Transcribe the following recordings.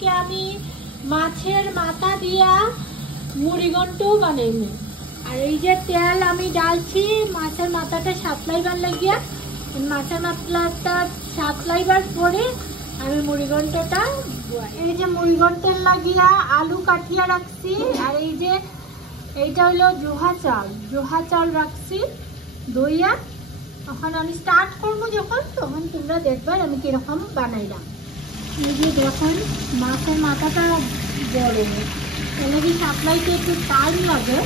আজকে আমি মাছের মাথা দিয়া মুড়িঘণ্টও বানাইব। আর এই যে তেল আমি ডালছি মাছের মাথাটা সাতলাইবার লাগিয়া, মাছের মাথাটা সাতলাইবার পরে আমি মুড়িঘণ্টটা, এই যে মুড়িঘণ্টের লাগিয়া আলু কাটিয়া রাখছি। আর এই যে এইটা হলো জোহা চাল রাখছি দইয়া। তখন আমি স্টার্ট করবো যখন, তখন তোমরা দেখবার আমি কিরকম বানাইলাম। এই যে দেখুন মাছের মাথাটা বড়, এলাকি সাপ্লাইতে একটু টাইম লাগে।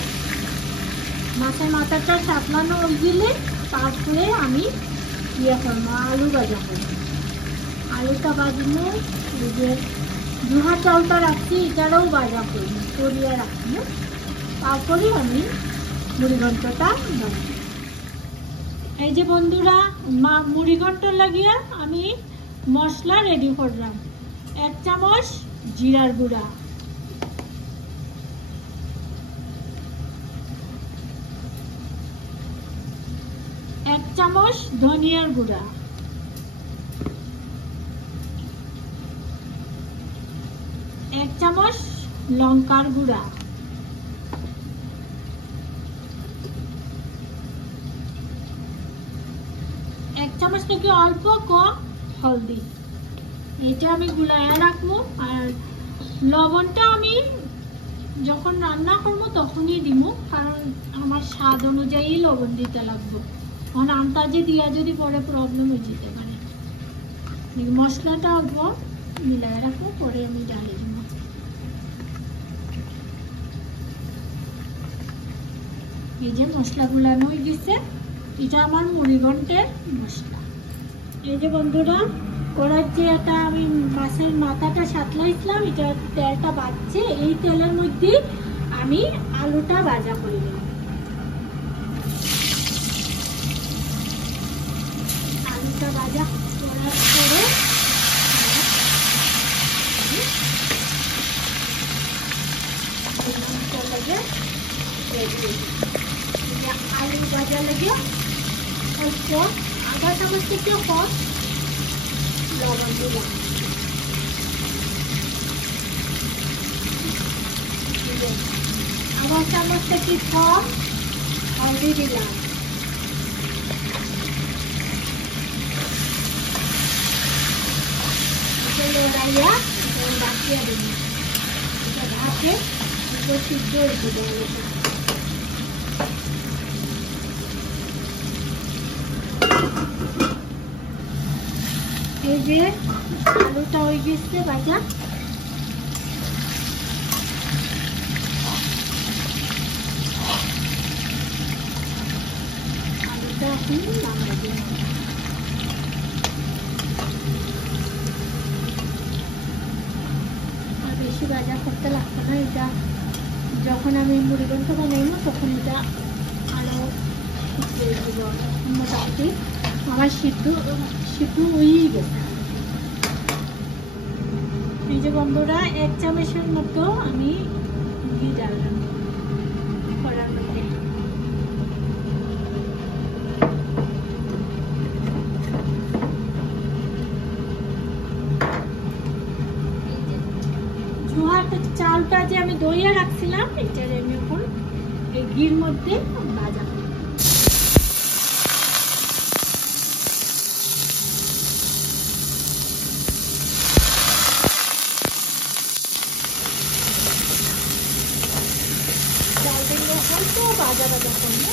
মাছের মাথাটা সাপলানো গেলে তারপরে আমি ইয়ে করবো, আলু ভাজা করবো। আলুটা বাজবো, এই যে জোহা চালটা রাখছি এটারও ভাজা করবো, করিয়া রাখবো। তারপরে আমি মুড়িঘণ্টটা বানাবো। এই যে বন্ধুরা মুড়িঘণ্ট লাগিয়া আমি মশলা রেডি করলাম। 1 চামচ জিরার গুঁড়া, 1 চামচ ধনিয়ার গুঁড়া, 1 চামচ লঙ্কার গুঁড়া, 1 চামচ থেকে অল্প কম হলদি। এটা আমি গুলাইয়া রাখবো। আর লবণটা আমি যখন রান্না করবো তখনই দিব, কারণ আমার স্বাদ অনুযায়ী লবণ দিতে লাগবে। কারণ আন্দাজে দিয়া যদি পরে প্রবলেম হয়ে যেতে পারে। মশলাটা অল্প মিলাই রাখবো, পরে আমি ডালে দিব। এই যে মশলা গুলানো হয়ে গেছে, এটা আমার মুড়িঘণ্টের মশলা। এই যে বন্ধুরা কড়ার যে এটা আমি মাছের মাথাটা সাতলাইছিলাম, এটা তেলটা বাজছে। এই তেলের মধ্যে আমি আলুটা ভাজা করে দিলাম। আলুটা ভাজা করার পরে আলু ভাজা লাগে অল্প আধা চামচ থেকে কম লবণ দিলাম। আধা চামচ থেকে কম হলদি দিলাম। লড়াইয়া বাকিয়া দিলাম। এটা ভাতে সিদ্ধ হয়ে দিলাম। এই যে আলুটা হয়ে গেছে ভাজা। আলুটা এখন নামিয়ে দিলাম। আর বেশি ভাজা করতে লাগতো না। এটা যখন আমি মুড়িঘণ্ট বানাইবো তখন এটা আরো মোটামুটি আমার সিদ্ধ হয়েই গেছে। এই যে বন্ধুরা 1 চামচের মতো আমি ঘি ডাললাম কড়ার মধ্যে। জোয়ার চালটা যে আমি দইয়া রাখছিলাম, এটা আমি এখন এই ঘির মধ্যে ভাজা করব। ভাজা ভাজা করবো,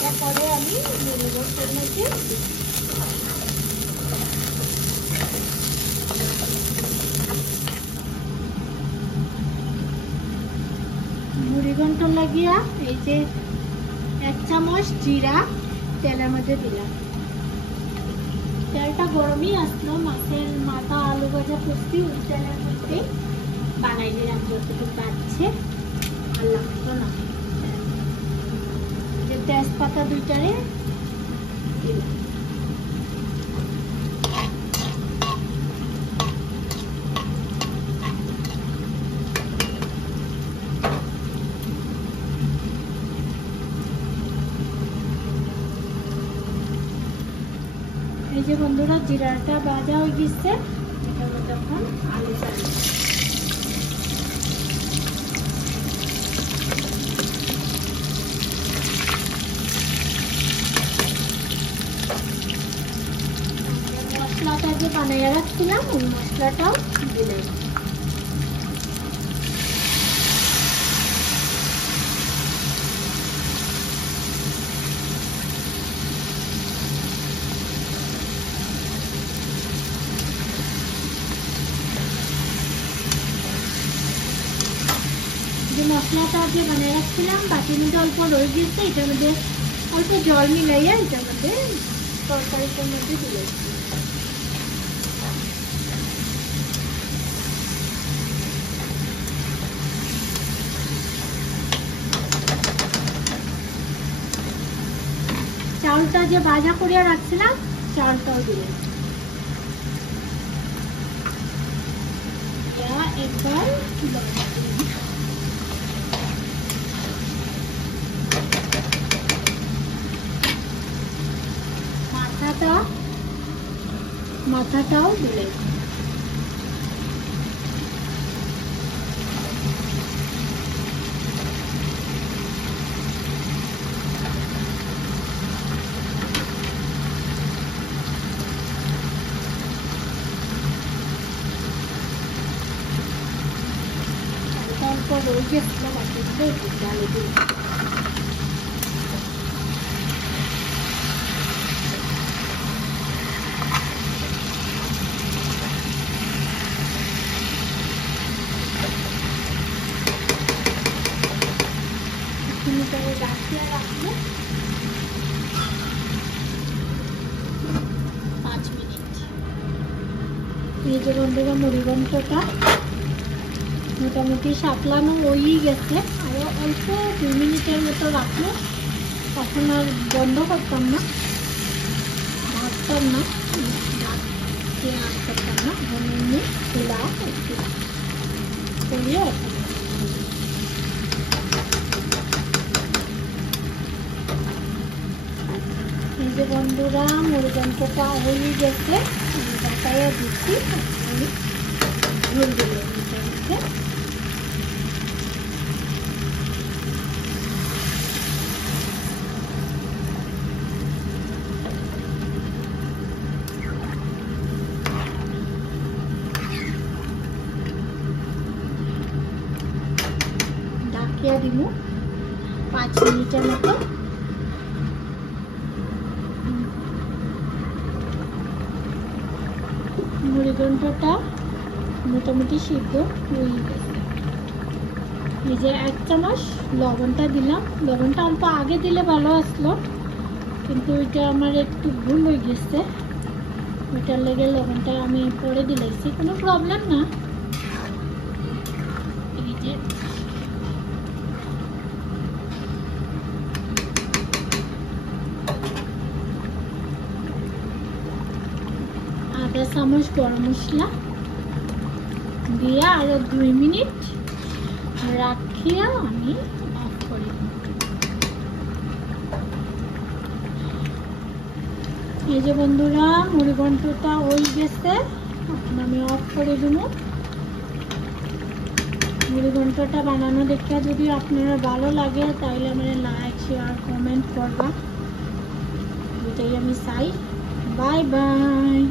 তারপরে আমি মুড়িঘণ্টের মধ্যে মুড়িঘণ্ট লাগিয়া এই যে 1 চামচ জিরা তেলের মধ্যে দিলাম। তেলটা গরমই আসলো, মাছের মাথা আলু ভাজা করছি ওই তেলের মধ্যে বানাই দিলাম। যতটুকু পাচ্ছে আর লাগতো না। যে তেজপাতা দুইটারে দিলাম। এই যে বন্ধুরা জিরাটা ভাজা হয়ে গেছে, এটার মধ্যে এখন আলু চালি মশলাটা যে বানিয়ে রাখছিলাম ওই মশলাটাও দিলাম। যে মশলাটা যে বানিয়ে রাখছিলাম বাটির মধ্যে অল্প রয়ে গিয়েছে, এটার মধ্যে অল্প জল মিলাইয়া এটার মধ্যে তরকারিটার মধ্যে দিলে চাউলটা যে ভাজা করিয়া রাখছিলাম চাউলটাও দিলে একবার মাথাটাও দিলে তারপর ওই যে ডালে দিল রাখিয়ে রাখবো 5 মিনিট। এই যে বন্ধুরা মুড়িঘণ্টটা মোটামুটি সাতলানো হয়েই গেছে, আরো অল্প 2 মিনিটের মতো রাখলো। এখন আর বন্ধ করতাম না, ভাবতাম না, করতাম না, এমনি খোলা একটু করিয়ে এই যে বন্ধুরা মুড়িঘণ্টটা হয়ে গেছে, ঢাকাইয়া দিচ্ছি। ঝোল দিলে ঢাকিয়া দিব 5 মিনিটের মতো। মুড়িঘণ্টটা মোটামুটি সিদ্ধ হয়ে গেছে। এই যে 1 চামচ লবণটা দিলাম, লবণটা অল্প আগে দিলে ভালো আসলো, কিন্তু ওইটা আমার একটু ভুল হয়ে গেছে, ওইটার লেগে লবণটা আমি পরে দিলাইছি, কোনো প্রবলেম না। এই যে আধা চামচ গরম মশলা দিয়ে আরো 2 মিনিট রাখিয়া আমি অফ করে দেব। এই যে বন্ধুরা মুড়িঘণ্টটা হয়ে গেছে, এখন আমি অফ করে দেব। মুড়িঘণ্টটা বানানো দেখে যদি আপনারা ভালো লাগে তাহলে আমার লাইক শেয়ার কমেন্ট করবা, এটাই আমি চাই। Bye bye.